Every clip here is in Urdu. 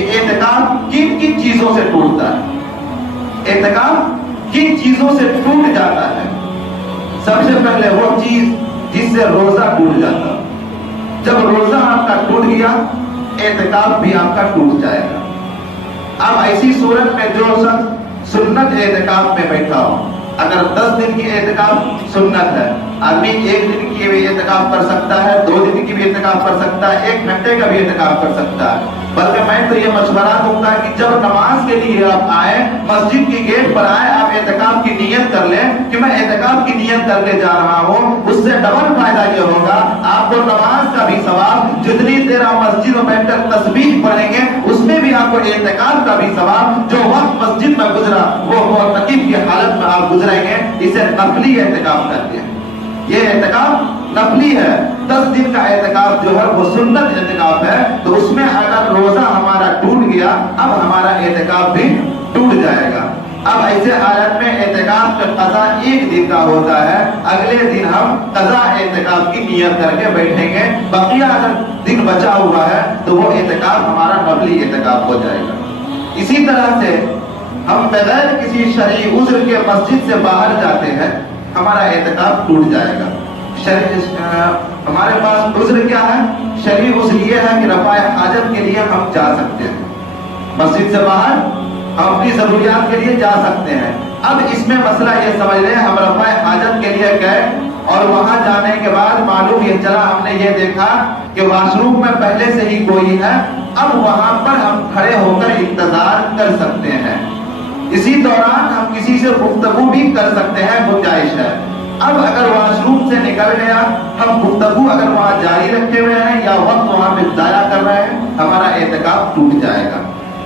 کہ اعتکاف کن کن چیزوں سے ٹوٹتا ہے، اعتکاف کن چیزوں سے ٹوٹ جاتا ہے۔ سب سے پہلے وہ چیز جس سے روزہ ٹوٹ جاتا، جب روزہ آپ کا ٹوٹ گیا اعتکاف بھی آپ کا ٹوٹ جائے گا۔ اب ایسی صورت میں جو شخص سنت اعتکاف میں بیٹھا ہو، اگر 10 دن کی اعتکاف سنت ہے، آدمی 1 دن کی بھی اعتکاف کر سکتا ہے، 2 دن کی بھی اعتکاف کر سکتا ہے، 1 گھنٹے کا بھی اعتکاف کر سکتا ہے۔ بلکہ میں تو یہ مشورہ دوں گا کہ جب نماز کے لیے آپ آئے، مسجد کی گیٹ پر آئے، آپ اعتکاف کی نیت کر لیں کہ میں اعتکاف کی نیت کر کے جا رہا ہوں۔ اس سے ڈبل فائدہ یہ ہوگا، آپ کو نماز کا بھی ثواب، جتنی دیر آپ مسجد میں بیٹھ کر تسبیح پڑھیں گے اس میں بھی آپ کو اعتکاف کا بھی ثواب، جو وقت مسجد میں گزرا وہ معتکف کی حالت میں آپ گزریں گے۔ اسے نفلی اعتکاف کرتے ہیں۔ یہ اعتکاف نفلی ہے، 10 دن کا اعتکاف جو ہے وہ سنت اعتکاف ہے۔ تو اس میں اگر روزہ ہمارا ٹوٹ گیا، اب ہمارا اعتکاف بھی ٹوٹ جائے گا۔ اب ایسے حالت میں اعتکاف کا قضا 1 دن کا ہوتا ہے، اگلے دن ہم قضا اعتکاف کی نیت کر کے بیٹھیں گے۔ بقیہ اگر دن بچا ہوا ہے تو وہ اعتکاف ہمارا نفلی اعتکاف ہو جائے گا۔ اسی طرح سے ہم بغیر کسی شرعی عذر کے مسجد سے باہر جاتے ہیں، ہمارا اعتکاف ٹوٹ جائے گا۔ ہمارے پاس عذر کیا ہے؟ شرعی عذر یہ ہے کہ رفع حاجت کے لیے ہم جا سکتے ہیں مسجد سے باہر، ہم اپنی ضروریات کے لیے جا سکتے ہیں۔ اب اس میں مسئلہ یہ سمجھ لیں، ہم رفع حاجت کے لیے گئے اور وہاں جانے کے بعد معلوم یہ چلا، ہم نے یہ دیکھا کہ واش روم میں پہلے سے ہی کوئی ہے، اب وہاں پر ہم کھڑے ہو کر انتظار کر سکتے ہیں۔ اسی دوران ہم کسی سے گفتگو بھی کر سکتے ہیں، گنجائش ہے۔ اب اگر واش روم سے نکل گیا، ہم گفتگو اگر وہاں جاری رکھے ہوئے ہیں یا وقت وہاں پہ ضائع کر رہے ہیں، ہمارا اعتکاف ٹوٹ جائے گا۔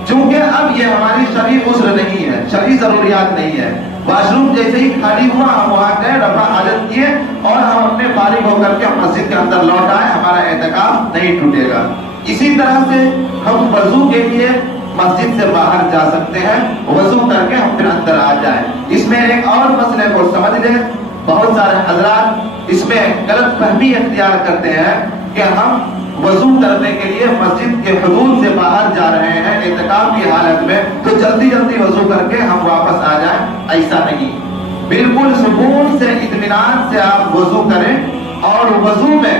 چونکہ اب یہ ہماری شرعی عذر نہیں ہے، شرعی ضروریات نہیں ہے۔ واش روم جیسے ہی خالی ہوا، ہم وہاں گئے، رفع حاجت کیے اور ہم اپنے فارغ ہو کر کے مسجد کے اندر لوٹ آئے، ہمارا اعتکاف نہیں ٹوٹے گا۔ اسی طرح سے ہم وضو کے لیے مسجد سے باہر جا سکتے ہیں، وضو کر کے ہم پھر اندر آ جائیں۔ اس میں ایک اور مسئلے کو سمجھ لیں، بہت سارے حضرات اس میں غلط فہمی اختیار کرتے ہیں کہ ہم وضو کرنے کے لیے مسجد کے حدود سے باہر جا رہے ہیں اعتکاف کی حالت میں، تو جلدی جلدی وضو کر کے ہم واپس آ جائیں۔ ایسا نہیں، بالکل سکون سے اطمینان سے آپ وضو کریں، اور وضو میں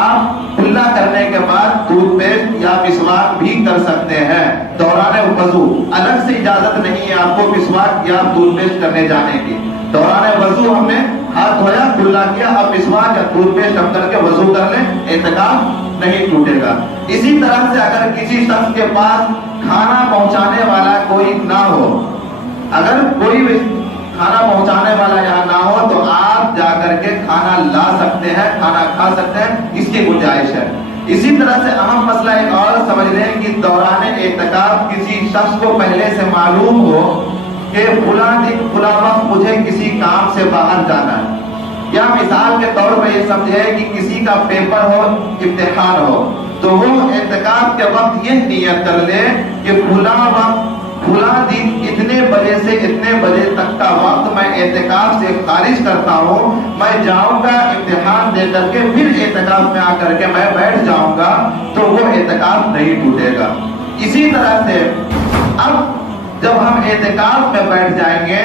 آپ کلا کرنے کے بعد ٹوتھ پیسٹ یا مسواک بھی کر سکتے ہیں۔ دوران وضو الگ سے اجازت نہیں ہے آپ کو مسواک یا ٹوتھ پیسٹ کرنے جانے کی۔ دوران وضو ہم نے ہاتھ دھویا، کلا کیا، اب مسواک یا ٹوتھ پیسٹ ہم کر کے وضو کر لیں، اعتکاف نہیں ٹوٹے گا۔ اسی طرح سے اگر کسی شخص کے پاس کھانا پہنچانے والا کوئی نہ ہو، اگر کوئی کھانا پہنچانے والا یہاں نہ ہو تو آپ جا کر کے کھانا لا سکتے ہیں، کھانا کھا سکتے ہیں، اس کی گنجائش ہے۔ اسی طرح سے اہم مسئلہ ایک اور سمجھ لیں کہ دوران اعتکاف کسی شخص کو پہلے سے معلوم ہو کہ فلاں دن فلاں وقت مجھے کسی کام سے باہر جانا ہے، یا مثال کے طور پر یہ سمجھے کہ کسی کا پیپر ہو، امتحان ہو، تو وہ اعتکاف کے وقت یہ نیت کر لے کہ فلاں وقت فلاں دن اتنے بجے سے اتنے بجے تک کا وقت میں اعتکاف سے خارج کرتا ہوں، میں جاؤں گا امتحان دے کر کے پھر اعتکاف میں آ کر کے میں بیٹھ جاؤں گا، تو وہ اعتکاف نہیں ٹوٹے گا۔ اسی طرح سے اب جب ہم اعتکاف میں بیٹھ جائیں گے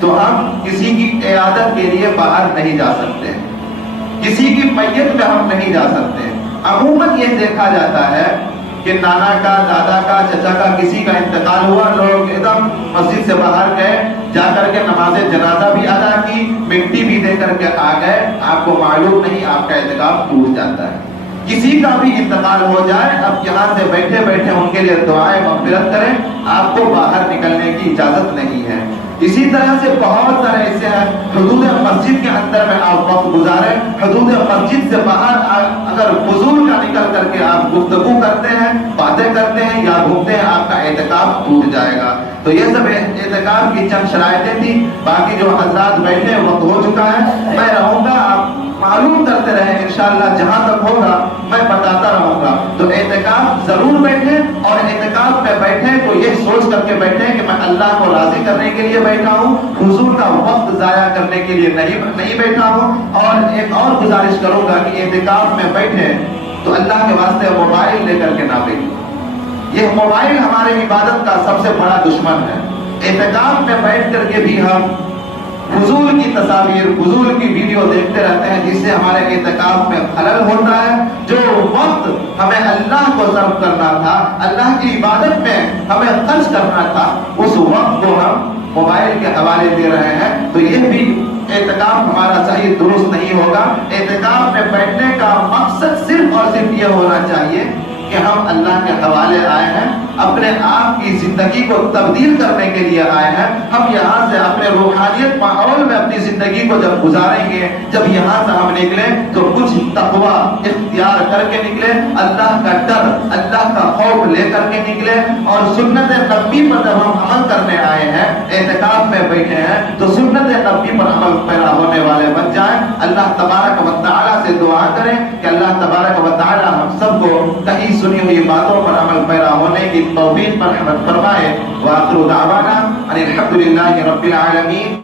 تو ہم کسی کی عیادت کے لیے باہر نہیں جا سکتے، کسی کی میت پہ ہم نہیں جا سکتے۔ عموماً یہ دیکھا جاتا ہے کہ نانا کا، دادا کا، چچا کا کسی کا انتقال ہوا، لوگ ایک دم مسجد سے باہر گئے، جا کر کے نماز جنازہ بھی ادا کی، مٹی بھی دے کر کے آ گئے، آپ کو معلوم نہیں، آپ کا اعتکاف ٹوٹ جاتا ہے۔ کسی کا بھی انتقال ہو جائے، اب یہاں سے بیٹھے بیٹھے ان کے لیے دعائیں مغفرت کریں، آپ کو باہر نکلنے کی اجازت نہیں ہے۔ اسی طرح سے بہت سارے ایسے ہیں، حدود مسجد کے اندر میں آپ وقت گزاریں، حدود مسجد سے باہر اگر فضول کا نکل کر کے آپ گفتگو کرتے ہیں، باتیں کرتے ہیں یا گھومتے ہیں، آپ کا اعتکاف ٹوٹ جائے گا۔ تو یہ سب اعتکاف کی چند شرائطیں تھیں، باقی جو حضرات بیٹھے وقت ہو چکا ہے، میں رہوں گا، آپ معلوم کرتے رہیں، انشاءاللہ جہاں تک ہوگا میں بتاتا رہوں گا۔ تو اعتکاف ضرور بیٹھیں، اور اعتکاف میں بیٹھیں تو یہ سوچ کر کے بیٹھیں کہ میں اللہ کو راضی کرنے کے لیے بیٹھا ہوں، حضور کا وقت ضائع کرنے کے لیے نہیں بیٹھا ہوں۔ اور ایک اور گزارش کروں گا کہ اعتکاف میں بیٹھیں تو اللہ کے واسطے موبائل لے کر کے نہ بیٹھیں، یہ موبائل ہمارے عبادت کا سب سے بڑا دشمن ہے۔ اعتکاف میں بیٹھ کر کے بھی ہم فضول کی تصاویر، فضول کی ویڈیو دیکھتے رہتے ہیں، جس سے ہمارے اعتکاف میں خلل ہوتا ہے۔ جو وقت ہمیں اللہ کو صرف کرنا تھا، اللہ کی عبادت میں ہمیں خرچ کرنا تھا، اس وقت کو ہم موبائل کے حوالے دے رہے ہیں، تو یہ بھی اعتکاف ہمارا صحیح درست نہیں ہوگا۔ اعتکاف میں بیٹھنے کا مقصد صرف اور صرف یہ ہونا چاہیے کہ ہم اللہ کے حوالے آئے ہیں، اپنے آپ کی زندگی کو تبدیل کرنے کے لیے آئے ہیں۔ ہم یہاں سے اپنے روحانیت ماحول میں اپنی زندگی کو جب گزاریں گے، جب یہاں سے ہم نکلیں تو کچھ تقویٰ اختیار کر کے نکلیں، اللہ کا ڈر، اللہ کا خوف لے کر کے نکلیں، اور سنت نبی پر جب ہم عمل کرنے آئے ہیں، اعتکاف میں بیٹھے ہیں، تو سنت نبی پر عمل پیرا ہونے والے بن جائیں۔ اللہ تبارک و تعالیٰ سے دعا کریں کہ اللہ تبارک و تعالیٰ ہم سب کو کہیں سنی ہوئی باتوں پر عمل پیرا ہونے کی توفیق پر رحمت فرمائے۔ وآخر دعوانا ان الحمد للہ رب العالمین۔